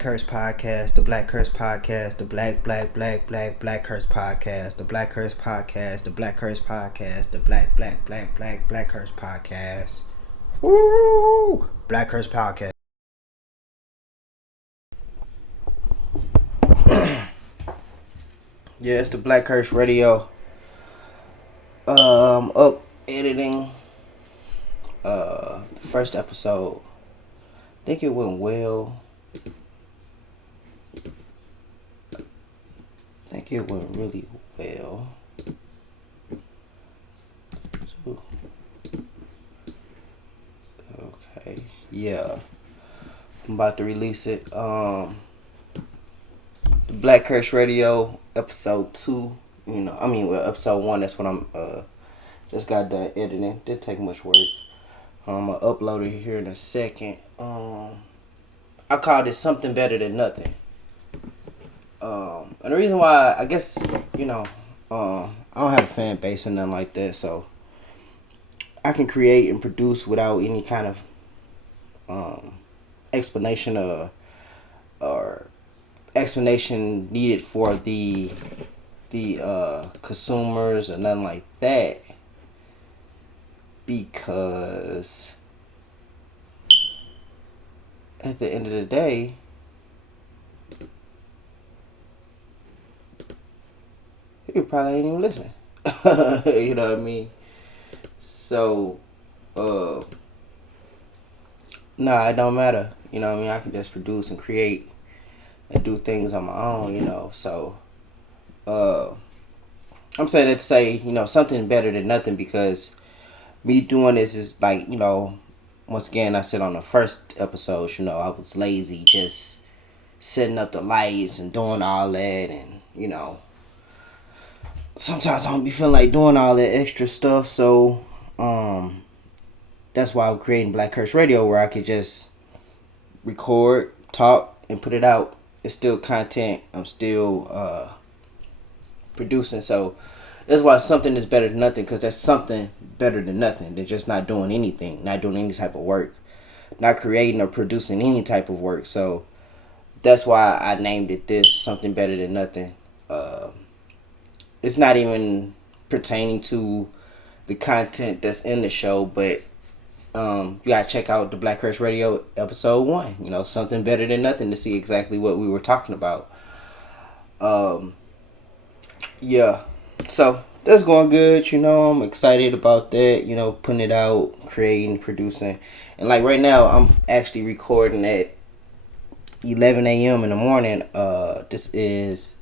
Curse podcast, the BlackCurse podcast, the Black Curse podcast, the BlackCurse podcast, the BlackCurse podcast, the BlackCurse podcast. Woo! BlackCurse podcast. Yeah, it's the BlackCurse radio. Up editing. The first episode. I think it went well. I think it went really well. Okay, yeah. I'm about to release it. The Black Curse Radio episode 2. Episode 1. That's what I'm just got done editing. Didn't take much work. I'm gonna upload it here in a second. I called it something better than nothing. And the reason why, I guess, I don't have a fan base or nothing like that, so I can create and produce without any kind of explanation or explanation needed for the consumers or nothing like that, because at the end of the day, you probably ain't even listen. You know what I mean? So, it don't matter. You know what I mean? I can just produce and create and do things on my own, So, I'm saying that to say, something better than nothing, because me doing this is like, once again, I said on the first episode, I was lazy, just setting up the lights and doing all that, and, sometimes I don't be feeling like doing all that extra stuff, so that's why I'm creating Black Curse Radio, where I could just record, talk, and put it out. It's still content. I'm still producing, so that's why something is better than nothing, because that's something better than nothing than just not doing anything, not doing any type of work, not creating or producing any type of work. So that's why I named it this, something better than nothing. It's not even pertaining to the content that's in the show, but you gotta check out the Black Curse Radio episode 1. Something better than nothing, to see exactly what we were talking about. Yeah, so that's going good. I'm excited about that. Putting it out, creating, producing, and like right now, I'm actually recording at 11 a.m. in the morning. This is,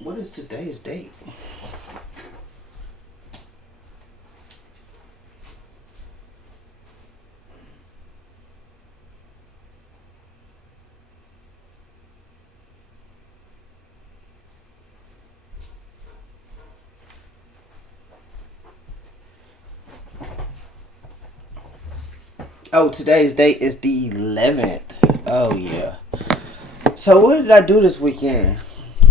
what is today's date? Oh, today's date is the 11th. Oh, yeah. So, what did I do this weekend?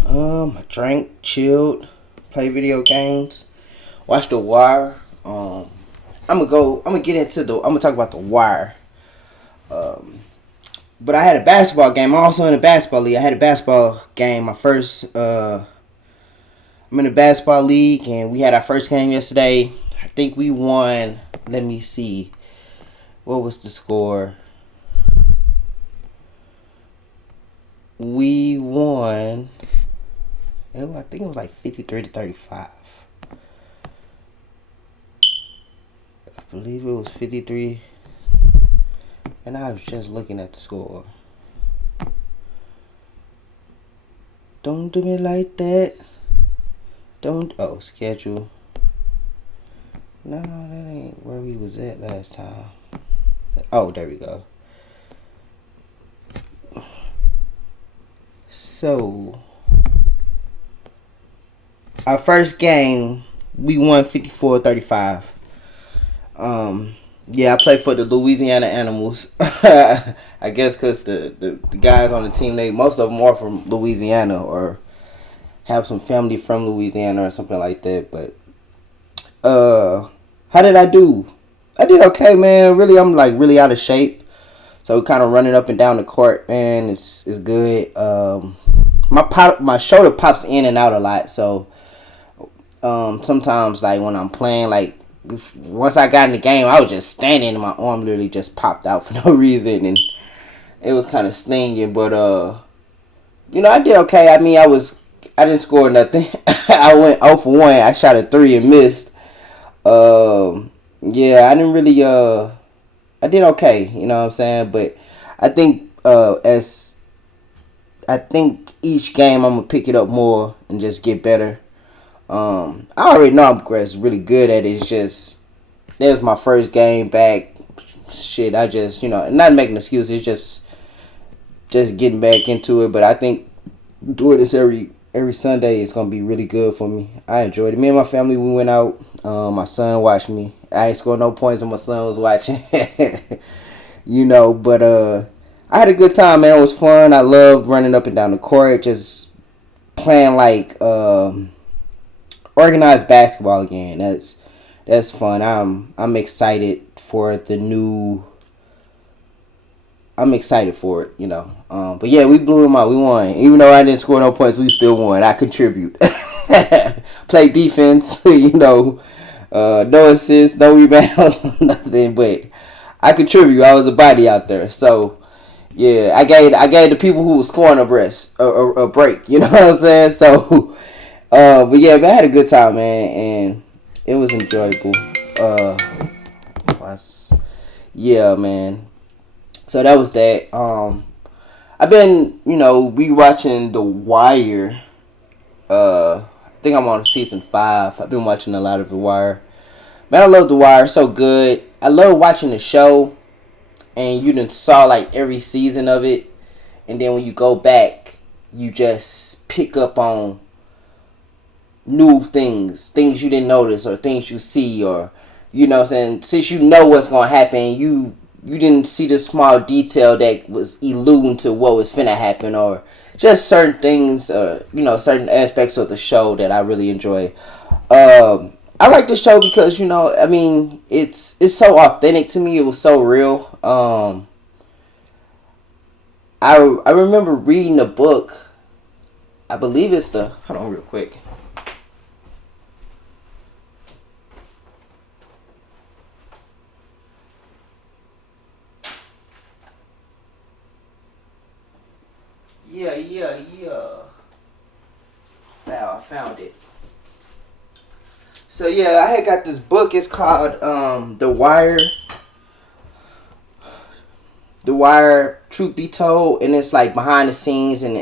I drank, chilled, play video games, watched The Wire. I'm gonna talk about The Wire. But I had a basketball game. I'm also in a basketball league. I had a basketball game. I'm in a basketball league, and we had our first game yesterday. I think we won. Let me see. What was the score? We won. I think it was like 53-35. I believe it was 53. And I was just looking at the score. Don't do me like that. Schedule. No, that ain't where we was at last time. Oh, there we go. So, our first game, we won 54-35. Yeah, I play for the Louisiana Animals. I guess because the guys on the team, most of them are from Louisiana or have some family from Louisiana or something like that. But how did I do? I did okay, man. Really, I'm like really out of shape. So kind of running up and down the court, man, it's good. My shoulder pops in and out a lot, so sometimes like when I'm playing, like once I got in the game, I was just standing and my arm literally just popped out for no reason, and it was kind of stinging. But I did okay. I mean, I didn't score nothing. I went 0 for 1. I shot a 3 and missed. Yeah, I didn't really I did okay, you know what I'm saying? But I think as I think each game I'm gonna pick it up more and just get better. I already know I'm really good at it. It's just that was my first game back. Shit, I just not making excuses. It's just getting back into it. But I think doing this every Sunday is gonna be really good for me. I enjoyed it. Me and my family, we went out. My son watched me. I ain't scored no points when my son was watching. But I had a good time, man. It was fun. I loved running up and down the court, just playing like organized basketball again. That's fun. I'm excited for the new. I'm excited for it, But yeah, we blew them out. We won. Even though I didn't score no points, we still won. I contribute. Play defense, no assists, no rebounds, nothing. But I contribute. I was a body out there. So yeah, I gave the people who was scoring a break. You know what I'm saying? So, but yeah, but I had a good time, man, and it was enjoyable. Yeah, man. So that was that. I've been, rewatching The Wire. I think I'm on season 5. I've been watching a lot of The Wire. Man, I love The Wire. So good. I love watching the show, and you done saw like every season of it, and then when you go back, you just pick up on new things you didn't notice, or things you see, or what I'm saying, since you know what's gonna happen, you didn't see the small detail that was alluding to what was finna happen, or just certain things, certain aspects of the show that I really enjoy. I like the show because it's so authentic to me. It was so real. I remember reading a book. I believe it's hold on real quick. Yeah. Now I found it. So yeah, I had got this book. It's called The Wire. The Wire, Truth Be Told, and it's like behind the scenes and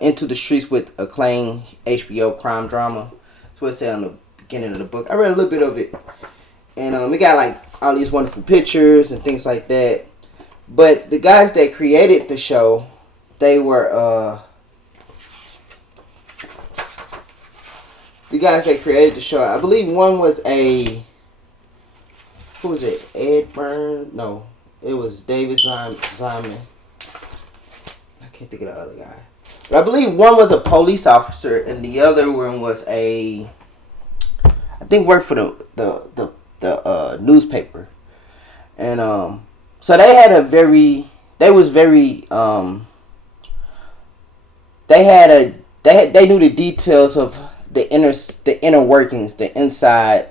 into the streets with acclaimed HBO crime drama. That's what it said on the beginning of the book. I read a little bit of it, and it got like all these wonderful pictures and things like that. But the guys that created the show, they were the guys that created the show. I believe one was who was it? Ed Byrne? No, it was David Simon. I can't think of the other guy. But I believe one was a police officer and the other one was I think worked for the newspaper. And so they had they knew the details of the inner workings, the inside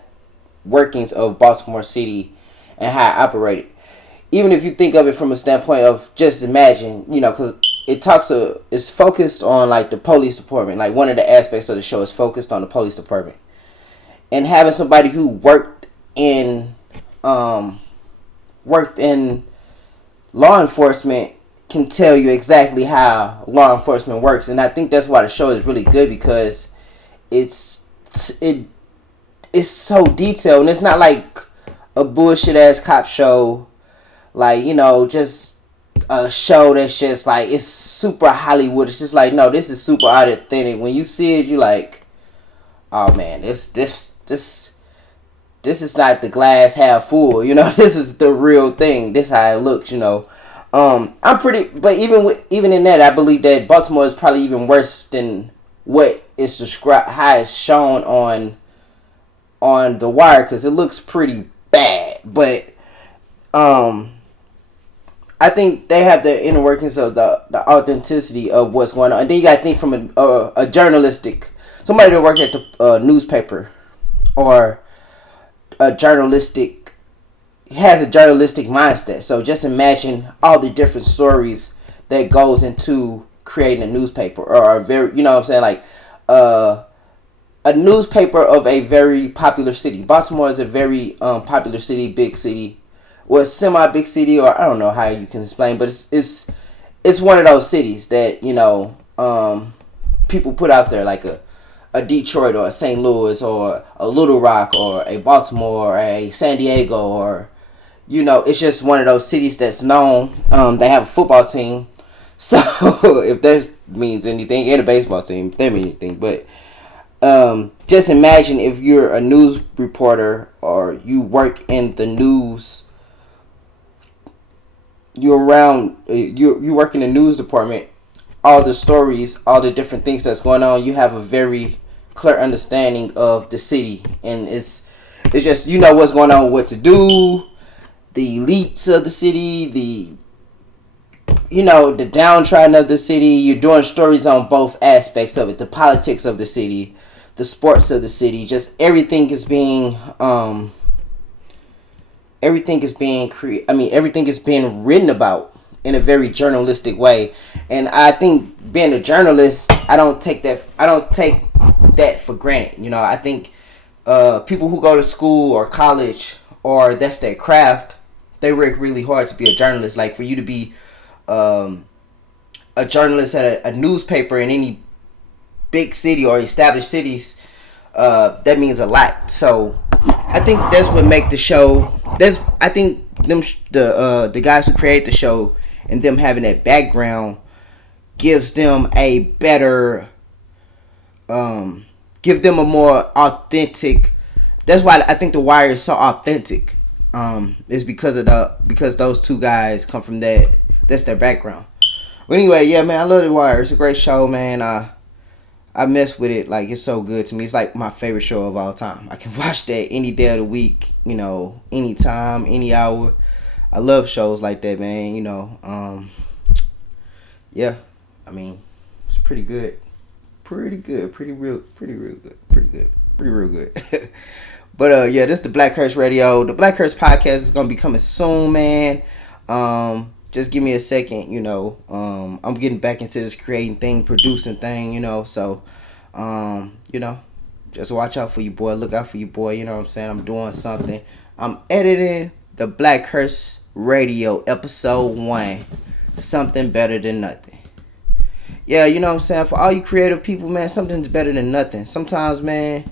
workings of Baltimore City and how it operated. Even if you think of it from a standpoint of just imagine, because it's focused on like the police department. Like one of the aspects of the show is focused on the police department, and having somebody who worked in law enforcement can tell you exactly how law enforcement works. And I think that's why the show is really good, because it's so detailed, and it's not like a bullshit ass cop show, like just a show that's just like it's super Hollywood. It's just like, no, this is super authentic. When you see it, you like, oh man, this is not the glass half full. This is the real thing. This is how it looks. But even in that, I believe that Baltimore is probably even worse than what is described, how it's shown on The Wire, because it looks pretty bad. But I think they have the inner workings of the authenticity of what's going on. And then you got to think from a journalistic, somebody that worked at the newspaper or a journalistic, has a journalistic mindset. So just imagine all the different stories that goes into creating a newspaper or a very, you know what I'm saying, like a newspaper of a very popular city. Baltimore is a very popular city, big city, well, semi big city, or I don't know how you can explain, but it's one of those cities that people put out there, like a Detroit or a St. Louis or a Little Rock or a Baltimore or a San Diego, or it's just one of those cities that's known. They have a football team, so if that means anything, and a baseball team, if that means anything, but just imagine if you're a news reporter or you work in the news, you work in the news department, all the stories, all the different things that's going on, you have a very clear understanding of the city, and it's just what's going on, what to do, the elites of the city, the downtrodden of the city. You're doing stories on both aspects of it, the politics of the city, the sports of the city. Just everything is being everything is being written about in a very journalistic way. And I think being a journalist, I don't take that for granted. I think people who go to school or college, or that's their craft, they work really hard to be a journalist. Like, for you to be a journalist at a newspaper in any big city or established cities, that means a lot. So I think that's what make the show. I think the guys who create the show and them having that background gives them a better, give them a more authentic. That's why I think The Wire is so authentic. Is because those two guys come from that. That's their background. But anyway, yeah, man, I love The Wire. It's a great show, man. I mess with it. Like, it's so good to me. It's like my favorite show of all time. I can watch that any day of the week, anytime, any hour. I love shows like that, man. Yeah, I mean, it's pretty good. Pretty good. Pretty real good. Pretty real good. But yeah, this is the BlackCurse Radio. The BlackCurse podcast is gonna be coming soon, man. Just give me a second, I'm getting back into this creating thing, producing thing, so, just watch out for you, boy. Look out for you, boy. You know what I'm saying? I'm doing something. I'm editing the BlackCurse Radio episode 1. Something better than nothing. Yeah, you know what I'm saying? For all you creative people, man, something's better than nothing. Sometimes, man,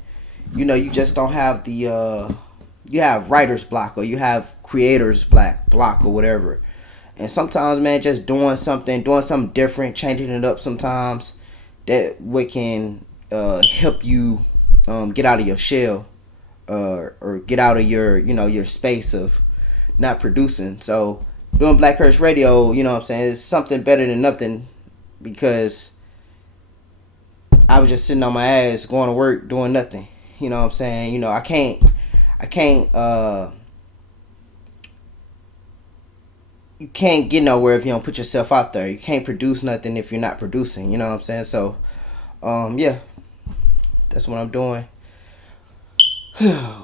you just don't have the, you have writer's block, or you have creator's block or whatever. And sometimes, man, just doing something different, changing it up sometimes, that what can help you get out of your shell, or get out of your, your space of not producing. So doing BlackCurse Radio, you know what I'm saying, is something better than nothing, because I was just sitting on my ass going to work doing nothing. You know what I'm saying? I can't you can't get nowhere if you don't put yourself out there. You can't produce nothing if you're not producing. You know what I'm saying? So, yeah, that's what I'm doing.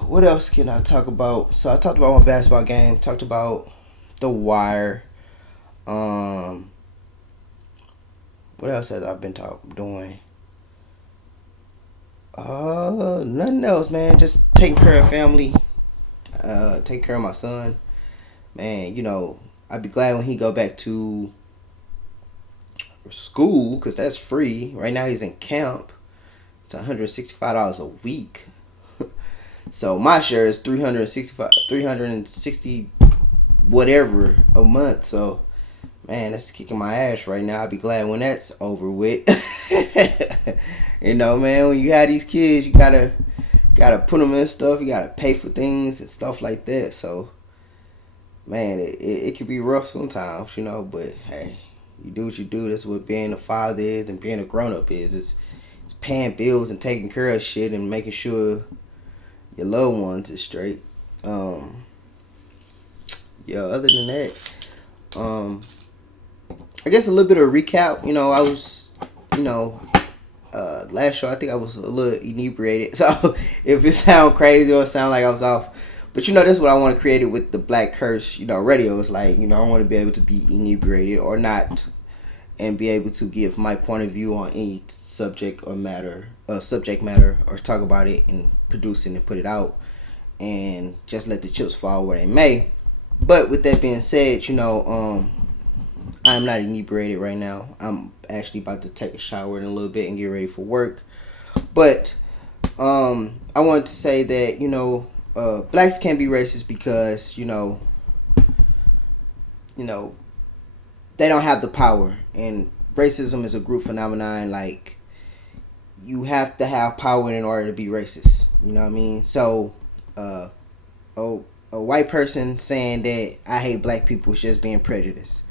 What else can I talk about? So I talked about my basketball game. Talked about The Wire. What else has I been doing? Nothing else, man. Just taking care of family. Taking care of my son. Man, I'd be glad when he go back to school, because that's free. Right now he's in camp. It's $165 a week. So my share is $360 whatever a month. So, man, that's kicking my ass right now. I'd be glad when that's over with. Man, when you have these kids, you gotta put them in stuff. You gotta pay for things and stuff like that. So, man, it can be rough sometimes, but hey, you do what you do. That's what being a father is, and being a grown-up is. It's paying bills and taking care of shit and making sure your loved ones is straight. Yeah, other than that, Um, I guess a little bit of recap. I was, you know, last show I think I was a little inebriated. So if it sound crazy or sound like I was off, but that's what I want to create it with the BlackCurse, radio. It's like, I want to be able to be inebriated or not, and be able to give my point of view on any subject matter, or talk about it and produce it and put it out, and just let the chips fall where they may. But with that being said, I'm not inebriated right now. I'm actually about to take a shower in a little bit and get ready for work. But I wanted to say that blacks can't be racist because they don't have the power, and racism is a group phenomenon. Like, you have to have power in order to be racist. You know what I mean? So, a white person saying that I hate black people is just being prejudiced.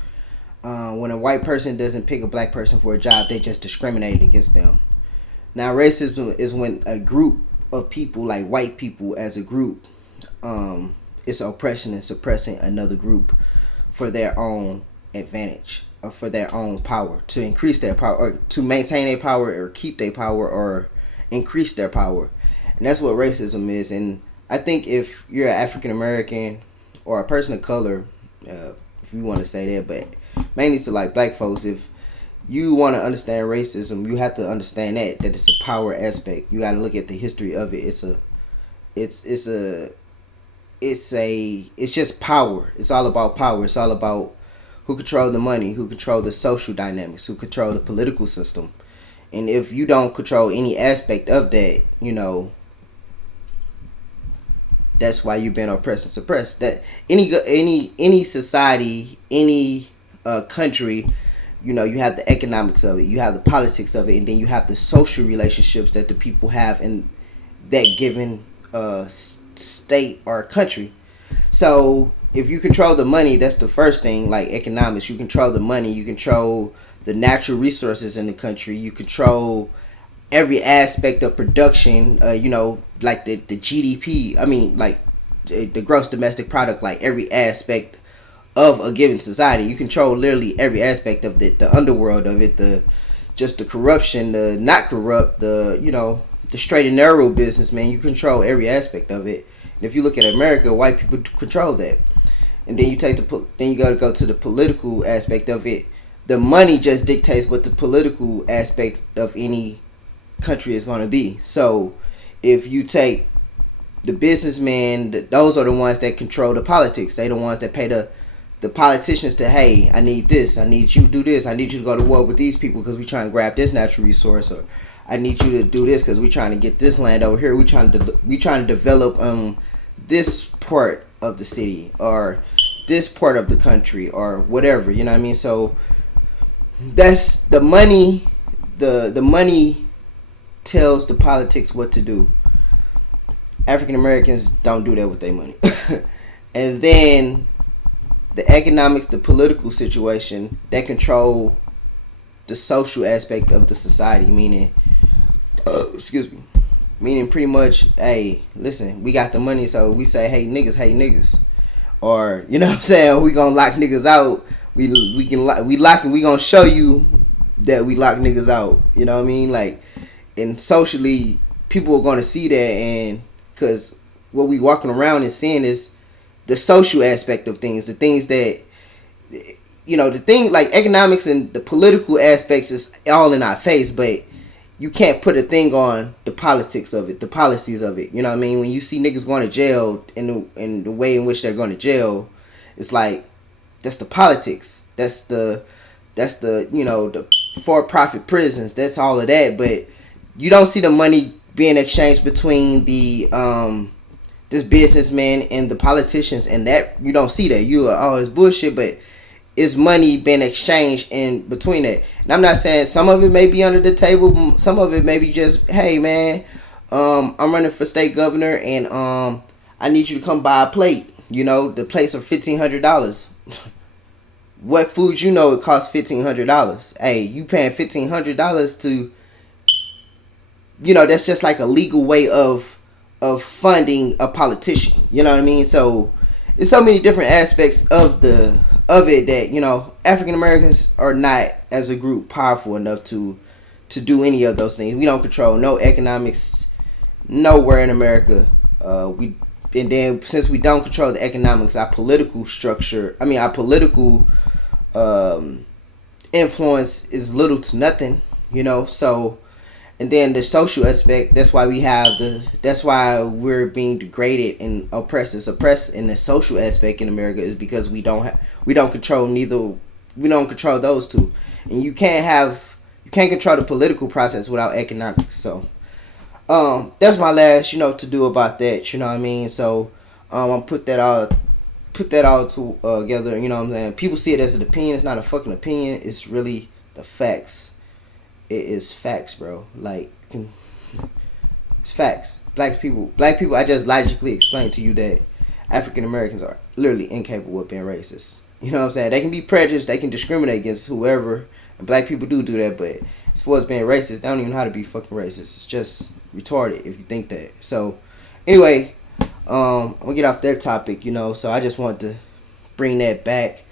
When a white person doesn't pick a black person for a job, they just discriminate against them. Now, racism is when a group of people, like white people as a group, is oppression and suppressing another group for their own advantage, or for their own power, to increase their power, or to maintain their power, or keep their power, or increase their power. And that's what racism is. And I think if you're an African American or a person of color, if you want to say that, but mainly to like black folks, if you want to understand racism, you have to understand that it's a power aspect. You got to look at the history of it. It's just power. It's all about power. It's all about who control the money, who control the social dynamics, who control the political system. And if you don't control any aspect of that, that's why you've been oppressed and suppressed. That any society, any country, you have the economics of it, you have the politics of it, and then you have the social relationships that the people have in that given state or country. So if you control the money, that's the first thing. Like economics, you control the money, you control the natural resources in the country, you control every aspect of production. Like the GDP. I mean, like the gross domestic product. Like every aspect of a given society, you control literally every aspect of the underworld of it. The corruption, the not corrupt, the straight and narrow business, man. You control every aspect of it. And if you look at America, white people control that. And then you gotta go to the political aspect of it. The money just dictates what the political aspect of any country is going to be. So if you take the businessmen, those are the ones that control the politics. They the ones that pay the politicians to, hey, I need this, I need you to do this, I need you to go to war with these people because we trying to grab this natural resource, or I need you to do this because we trying to get this land over here. We trying to develop this part of the city, or this part of the country, or whatever. You know what I mean? So that's the money. The money tells the politics what to do. African Americans don't do that with their money. And then the economics, the political situation, that control the social aspect of the society, meaning meaning pretty much, hey, listen, we got the money, so we say, hey niggas, or you know what I'm saying, we gonna lock niggas out. We gonna show you that we lock niggas out. You know what I mean? Like, and socially, people are gonna see that, and because what we walking around and seeing is the social aspect of things, the things that the thing like economics and the political aspects is all in our face, but you can't put a thing on the politics of it, the policies of it. You know what I mean? When you see niggas going to jail and the way in which they're going to jail, it's like, that's the politics. That's the the for-profit prisons. That's all of that. But you don't see the money being exchanged between the this businessman and the politicians, and that you don't see that. You are, oh, it's bullshit, but it's money being exchanged in between it. And I'm not saying some of it may be under the table, some of it may be just, hey man, I'm running for state governor, and I need you to come buy a plate. The plates are $1,500. What food it costs $1,500? Hey, you paying $1,500 to, that's just like a legal way of funding a politician. You know what I mean? So there's so many different aspects of the of it that, you know, African Americans are not as a group powerful enough to do any of those things. We don't control no economics nowhere in America. And then since we don't control the economics, our political structure, our political influence is little to nothing, you know. So, and then the social aspect, that's why we're being degraded and oppressed. It's oppressed in the social aspect in America is because we don't control those two. And you can't control the political process without economics. So that's my last, to do about that, you know what I mean? So I'll put that all together, you know what I'm saying? People see it as an opinion. It's not a fucking opinion. It's really the facts. It is facts, bro. Like, it's facts. Black people, I just logically explained to you that African Americans are literally incapable of being racist. You know what I'm saying? They can be prejudiced, they can discriminate against whoever, and black people do that, but as far as being racist, they don't even know how to be fucking racist. It's just retarded if you think that. So, anyway, I'm gonna get off that topic, so I just want to bring that back.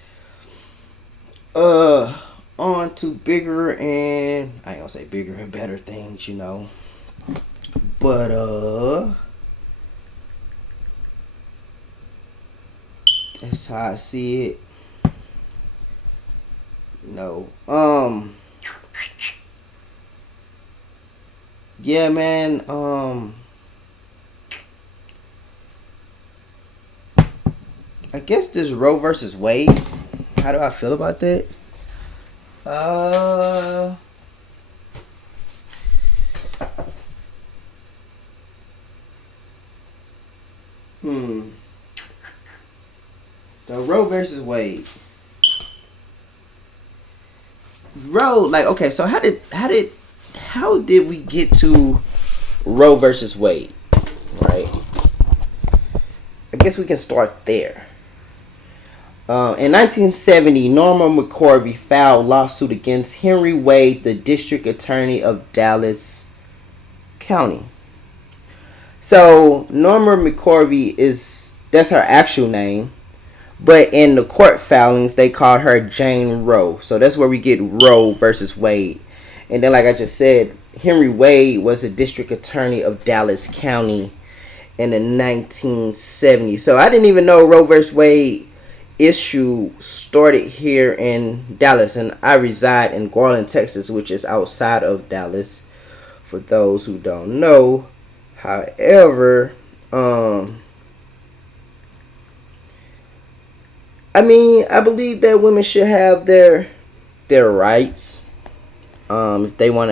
On to bigger and I ain't gonna say bigger and better things, but that's how I see it. Yeah, man. I guess this Roe versus Wade. How do I feel about that? The Roe versus Wade. Roe, okay, so how did we get to Roe versus Wade? Right? I guess we can start there. In 1970, Norma McCorvey filed lawsuit against Henry Wade, the district attorney of Dallas County. So Norma McCorvey that's her actual name, but in the court filings they called her Jane Roe. So that's where we get Roe versus Wade. And then, like I just said, Henry Wade was a district attorney of Dallas County in the 1970s. So I didn't even know Roe versus Wade issue started here in Dallas, and I reside in Garland, Texas, which is outside of Dallas, for those who don't know. However, I believe that women should have their rights. If they want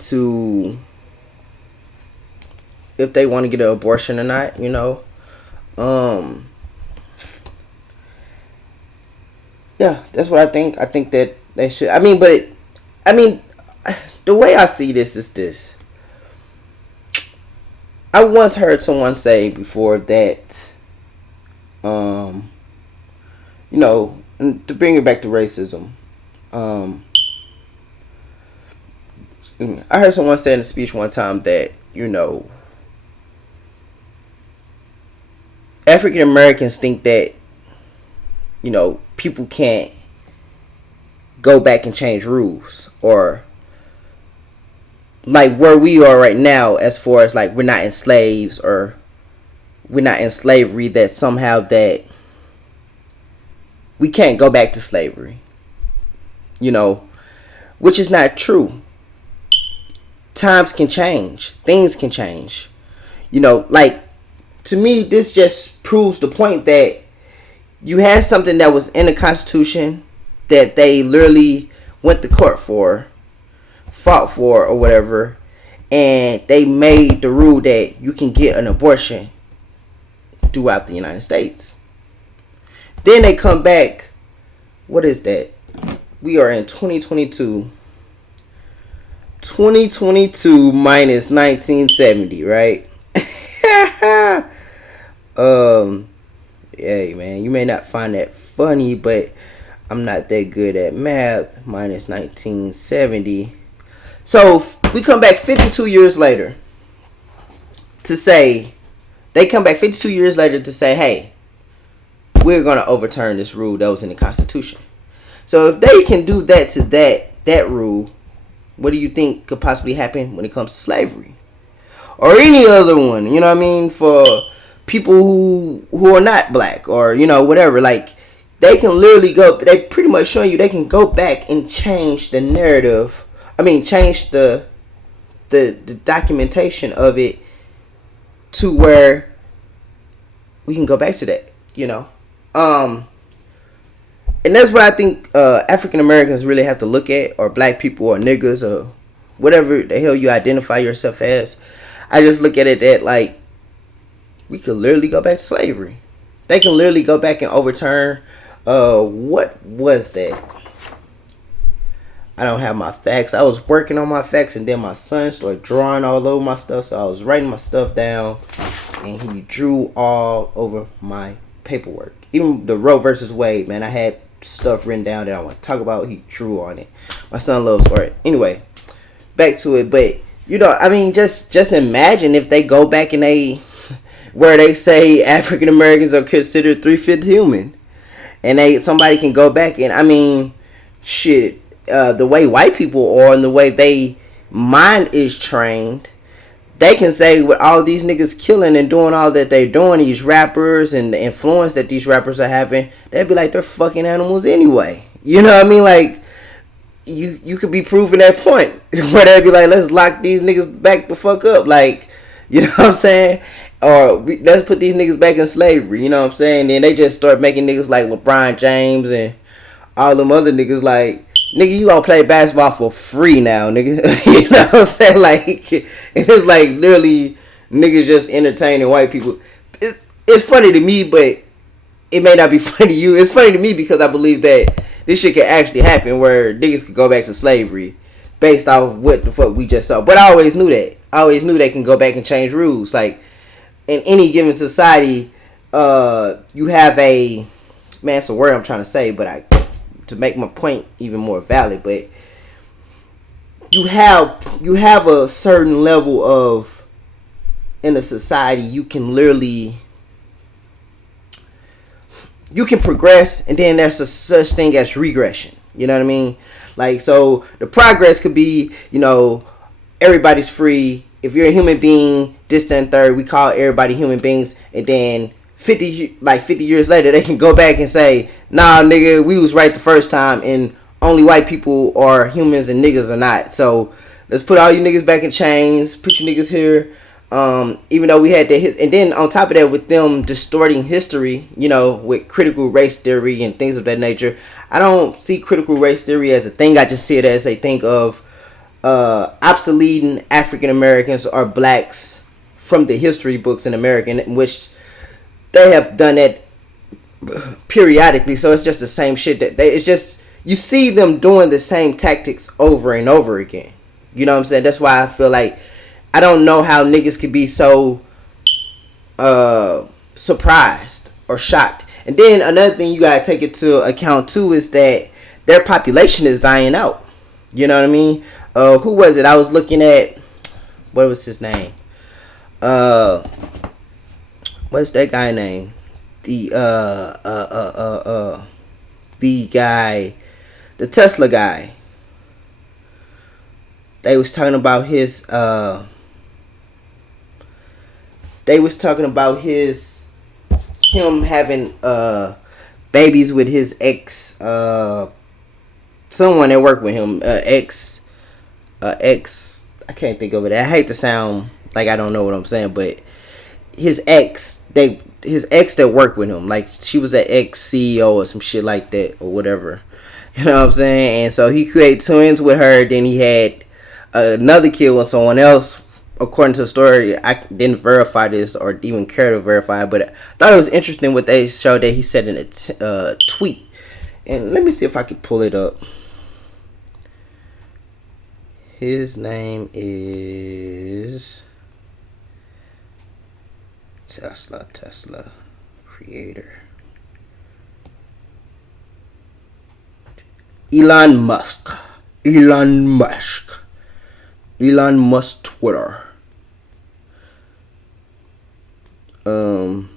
to, if they want to get an abortion or not, yeah, that's what I think. I think that they should. The way I see this is this. I once heard someone say before that, and to bring it back to racism, I heard someone say in a speech one time that, African Americans think that, people can't go back and change rules, or like where we are right now, as far as like we're not in slaves or we're not in slavery, that somehow that we can't go back to slavery, which is not true. Times can change, things can change, to me, this just proves the point that you had something that was in the Constitution that they literally went to court for, fought for, or whatever, and they made the rule that you can get an abortion throughout the United States. Then they come back, what is that? We are in 2022. 2022 minus 1970, right? Hey man, you may not find that funny, but I'm not that good at math. Minus 1970. So we come back 52 years later to say They come back 52 years later to say, hey, we're going to overturn this rule that was in the Constitution. So if they can do that to that rule, what do you think could possibly happen when it comes to slavery? Or any other one, you know what I mean? For people who are not black or, you know, whatever. Like, they can literally go, they pretty much show you they can go back and change the narrative. I mean, change the documentation of it to where we can go back to that, you know. And that's what I think African Americans really have to look at, or black people, or niggas, or whatever the hell you identify yourself as. I just look at it that, like, we could literally go back to slavery. They can literally go back and overturn, what was that? I don't have my facts. I was working on my facts, and then my son started drawing all over my stuff, so I was writing my stuff down, and he drew all over my paperwork. Even the Roe versus Wade, man, I had stuff written down that I want to talk about. He drew on it. My son loves art. Anyway, back to it. But, you know, I mean, just imagine if they go back and they, where they say African Americans are considered 3/5 human, and somebody can go back and, I mean, shit, the way white people are and the way they mind is trained, they can say with all these niggas killing and doing all that they're doing, these rappers and the influence that these rappers are having, they'd be like, they're fucking animals anyway. You know what I mean? Like, you could be proving that point where they'd be like, let's lock these niggas back the fuck up. Like, you know what I'm saying? Or let's put these niggas back in slavery. You know what I'm saying? Then they just start making niggas like LeBron James and all them other niggas like, nigga, you gonna play basketball for free now, nigga. You know what I'm saying? Like, it's like literally niggas just entertaining white people. It's funny to me, but it may not be funny to you. It's funny to me because I believe that this shit could actually happen where niggas could go back to slavery based off what the fuck we just saw. But I always knew that. I always knew they can go back and change rules. Like, in any given society, you have a, man, it's a word I'm trying to say, but to make my point even more valid, but you have a certain level of, in a society, you can literally, you can progress, and then there's a such thing as regression. You know what I mean? Like, so the progress could be, you know, everybody's free. If you're a human being, this, that, and third, we call everybody human beings, and then 50 years later, they can go back and say, nah, nigga, we was right the first time, and only white people are humans and niggas are not. So let's put all you niggas back in chains, put you niggas here. Even though we had that, and then on top of that, with them distorting history, you know, with critical race theory and things of that nature, I don't see critical race theory as a thing. I just see it as a thing of obsoleting African Americans or blacks from the history books in America, in which they have done that periodically. So it's just the same shit that it's just, you see them doing the same tactics over and over again. You know what I'm saying? That's why I feel like I don't know how niggas could be so surprised or shocked. And then another thing you gotta take into account too is that their population is dying out. You know what I mean? Who was it? I was looking at, what was his name? What's that guy name? The guy, the Tesla guy. They was talking about his him having babies with his ex, someone that worked with him, ex, I can't think of it. I hate to sound like I don't know what I'm saying, but his ex that worked with him, like she was an ex CEO or some shit like that or whatever. You know what I'm saying? And so he created twins with her. Then he had another kid with someone else. According to the story, I didn't verify this or even care to verify, but I thought it was interesting what they showed that he said in a tweet. And let me see if I can pull it up. His name is Tesla creator. Elon Musk Twitter. Um,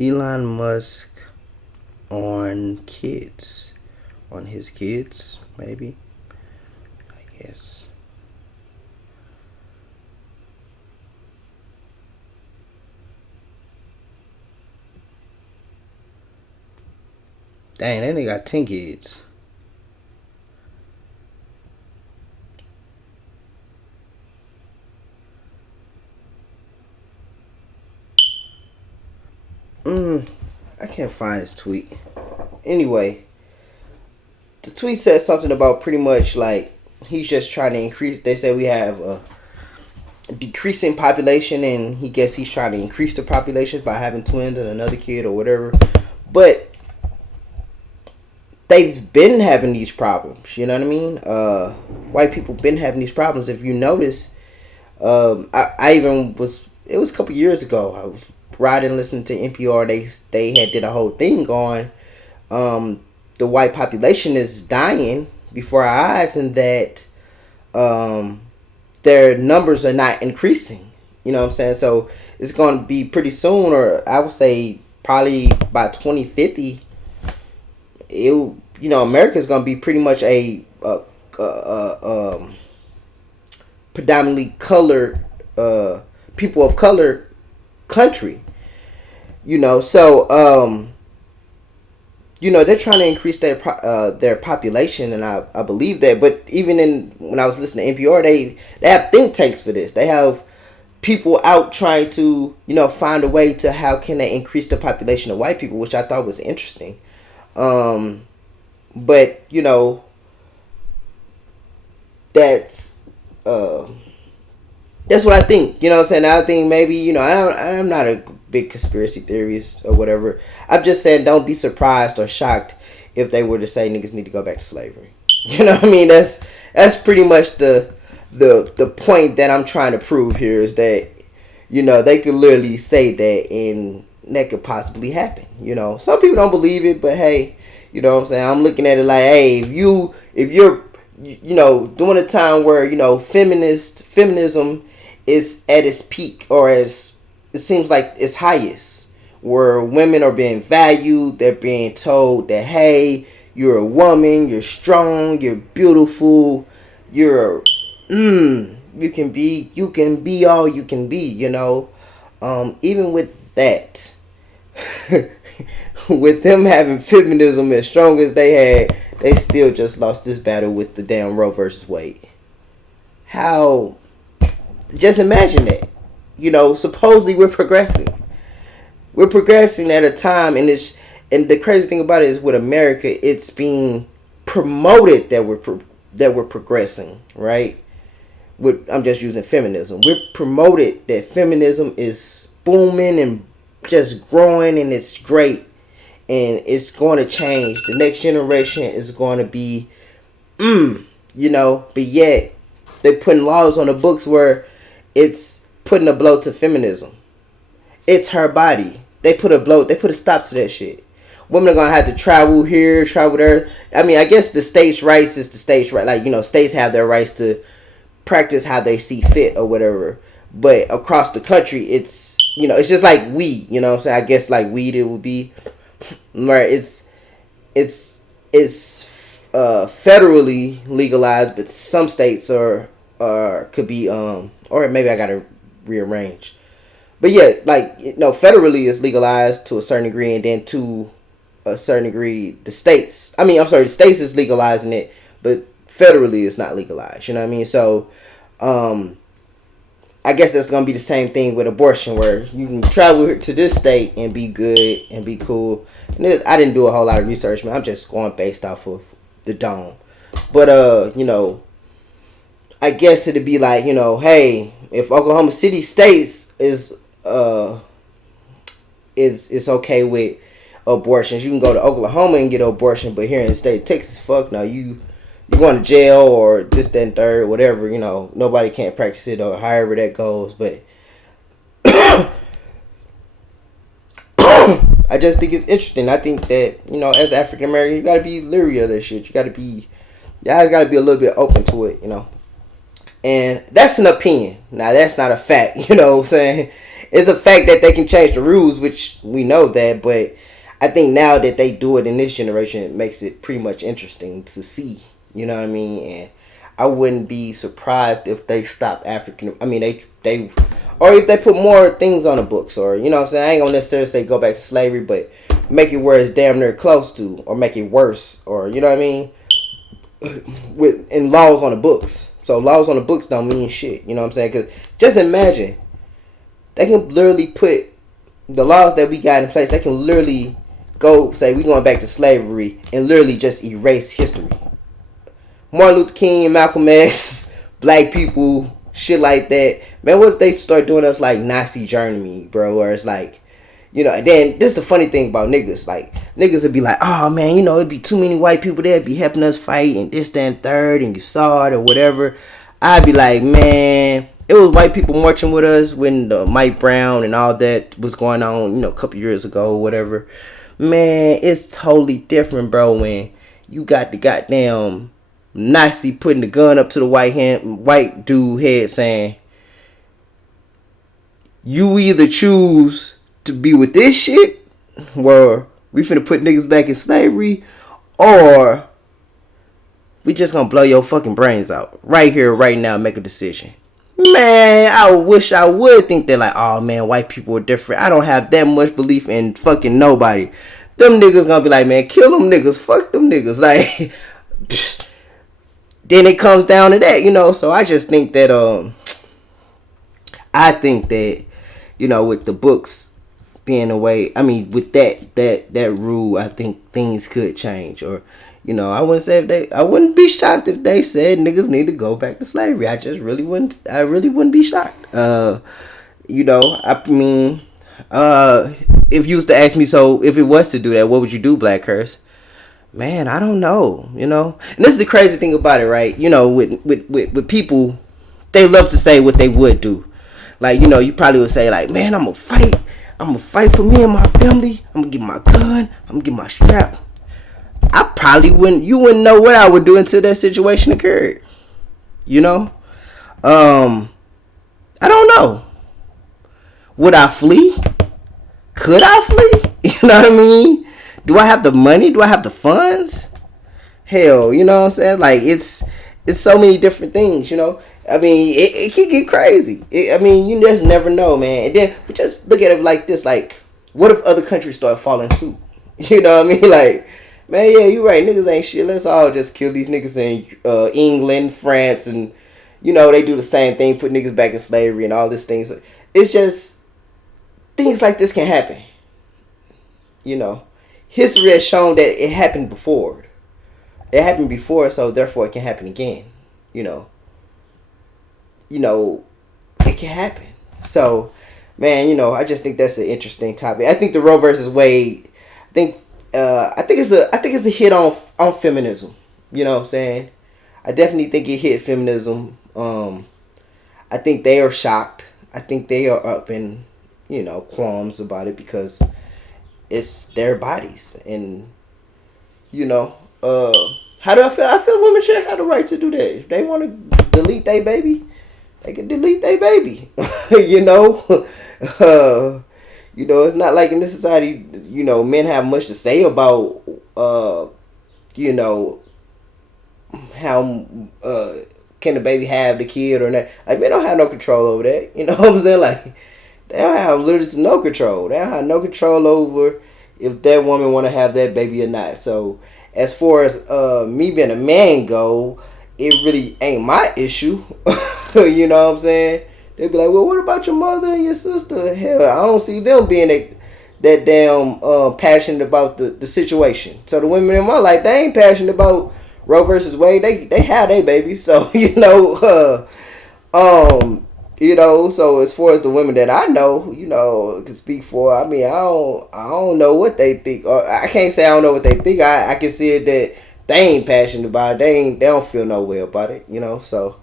Elon Musk on kids, on his kids, maybe. I guess. Dang, that nigga got 10 kids. I can't find his tweet. Anyway, the tweet said something about pretty much like he's just trying to increase. They say we have a decreasing population, and he guess he's trying to increase the population by having twins and another kid or whatever. But they've been having these problems. You know what I mean? White people been having these problems. If you notice, I even was. It was a couple years ago. I was riding listening to NPR. They had did a whole thing on the white population is dying before our eyes, and that their numbers are not increasing. You know what I'm saying? So it's going to be pretty soon, or I would say probably by 2050. America is going to be pretty much a predominantly colored people of color country. So they're trying to increase their population, and I believe that. But even when I was listening to NPR, they have think tanks for this. They have people out trying to find a way to how can they increase the population of white people, which I thought was interesting. But that's what I think. You know what I'm saying? I think maybe I'm not a big conspiracy theorist or whatever. I'm just saying don't be surprised or shocked if they were to say niggas need to go back to slavery. You know what I mean? That's pretty much the point that I'm trying to prove here is that they could literally say that and that could possibly happen. Some people don't believe it, but hey, you know what I'm saying? I'm looking at it like, hey, if you're during a time where feminism is at its peak, or as it seems like its highest, where women are being valued, they're being told that hey, you're a woman, you're strong, you're beautiful, you're you can be all you can be. Even with that, with them having feminism as strong as they had, they still just lost this battle with the damn Roe versus Wade. How? Just imagine that. Supposedly we're progressing. We're progressing at a time, and the crazy thing about it is with America, it's being promoted that we're progressing, right? I'm just using feminism. We're promoted that feminism is booming and just growing, and it's great, and it's going to change. The next generation is going to be, but yet they're putting laws on the books where it's putting a blow to feminism. It's her body. They put a stop to that shit. Women are gonna have to travel here, travel there. I mean, I guess the states' rights is the states' right. Like, states have their rights to practice how they see fit or whatever. But across the country, it's it's just like weed. You know what I'm saying? I guess like weed, it would be right. It's federally legalized, but some states could be or maybe I gotta rearrange. But yeah, like federally it's legalized to a certain degree, and then to a certain degree the states. The states is legalizing it, but federally it's not legalized. You know what I mean? So, I guess that's gonna be the same thing with abortion, where you can travel to this state and be good and be cool. And I didn't do a whole lot of research, man. I'm just going based off of the dome. But I guess it'd be like, hey, if Oklahoma City states is okay with abortions, you can go to Oklahoma and get an abortion, but here in the state of Texas, fuck no, you going to jail or this, that, and third, whatever, nobody can't practice it or however that goes. But I just think it's interesting. I think that, as African American, you gotta be leery of that shit. You guys gotta be a little bit open to it. And that's an opinion. Now that's not a fact, you know what I'm saying? It's a fact that they can change the rules, which we know that, but I think now that they do it in this generation, it makes it pretty much interesting to see. You know what I mean? And I wouldn't be surprised if they stop African. I mean, they or if they put more things on the books, or you know what I'm saying. I ain't gonna necessarily say go back to slavery, but make it where it's damn near close to, or make it worse, or you know what I mean. With in laws on the books, so laws on the books don't mean shit. You know what I'm saying? Because just imagine they can literally put the laws that we got in place. They can literally go say we going back to slavery and literally just erase history. Martin Luther King, Malcolm X, black people, shit like that. Man, what if they start doing us like Nazi Germany, bro? Where it's like, and then this is the funny thing about niggas. Like, niggas would be like, oh man, it'd be too many white people there be helping us fight and this, that, and third, and you saw it or whatever. I'd be like, man, it was white people marching with us when the Mike Brown and all that was going on, a couple years ago or whatever. Man, it's totally different, bro, when you got the goddamn Nazi putting the gun up to the white dude head saying, you either choose to be with this shit where we finna put niggas back in slavery, or we just gonna blow your fucking brains out right here, right now, make a decision. Man, I wish I would think that like, oh man, white people are different. I don't have that much belief in fucking nobody. Them niggas gonna be like, man, kill them niggas, fuck them niggas. Like, then it comes down to that, So I just think that, with the books being away, I mean, with that rule, I think things could change. Or, I wouldn't be shocked if they said niggas need to go back to slavery. I really wouldn't be shocked. I mean, if you was to ask me, so if it was to do that, what would you do, BlackCurse? Man, I don't know, And this is the crazy thing about it, right? With people, they love to say what they would do. Like, you probably would say, like, man, I'm gonna fight for me and my family. I'm gonna get my gun. I'm gonna get my strap. You wouldn't know what I would do until that situation occurred. I don't know. Would I flee? Could I flee? You know what I mean? Do I have the money? Do I have the funds? Hell, you know what I'm saying? Like, it's so many different things, I mean, it can get crazy. You just never know, man. And then we just look at it like this, like, what if other countries start following suit? You know what I mean? Like, man, yeah, you're right. Niggas ain't shit. Let's all just kill these niggas in England, France, and, they do the same thing, put niggas back in slavery and all these things. It's just, things like this can happen. History has shown that it happened before. It happened before, so therefore it can happen again. It can happen. So, man, I just think that's an interesting topic. I think the Roe versus Wade, I think it's a hit on feminism. You know what I'm saying? I definitely think it hit feminism. I think they are shocked. I think they are up in, qualms about it because it's their bodies. And, how do I feel? I feel women should have the right to do that. If they want to delete their baby, they can delete their baby. It's not like in this society, men have much to say about, how can the baby have the kid or not. Like, men don't have no control over that. You know what I'm saying? Like, they don't have literally no control. They don't have no control over if that woman want to have that baby or not. So, as far as me being a man go, it really ain't my issue. You know what I'm saying? They be like, well, what about your mother and your sister? Hell, I don't see them being that damn passionate about the situation. So the women in my life, they ain't passionate about Roe versus Wade. They have their babies. So, so as far as the women that I know, can speak for, I mean, I don't know what they think. Or I can't say I don't know what they think. I can see it that they ain't passionate about it. They don't feel no way about it, So,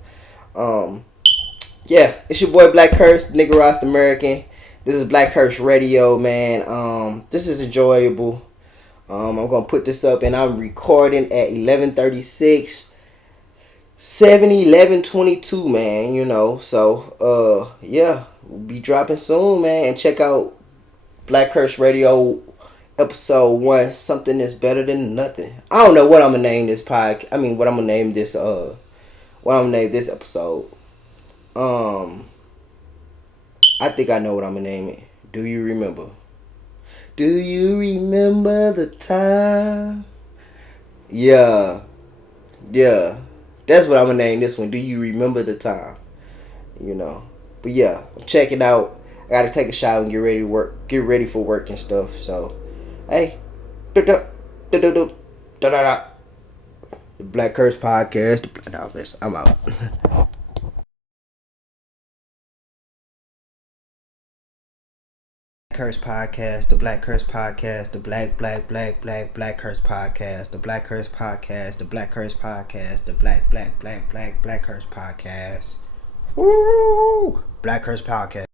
yeah, it's your boy BlackCurse, nigga Rost American. This is BlackCurse Radio, man. This is enjoyable. I'm gonna put this up, and I'm recording at 11:36, 7/11/22, man. You know, so yeah, we'll be dropping soon, man. And check out BlackCurse Radio episode 1. Something that's better than nothing. I don't know what I'm gonna name this podcast. I mean, what I'm gonna name this. What I'm gonna name this episode. I think I know what I'm gonna name it. Do you remember? Do you remember the time? Yeah. Yeah. That's what I'm gonna name this one. Do you remember the time? You know. But yeah, I'm checking out. I gotta take a shower and get ready to work. Get ready for work and stuff. So, hey. The Black Curse Podcast. No, I'm out. Curse Podcast, the Black Curse Podcast, the Black Curse Podcast, the Black Curse Podcast, the Black Curse Podcast, the Black Curse Podcast. Woo! Black Curse Podcast.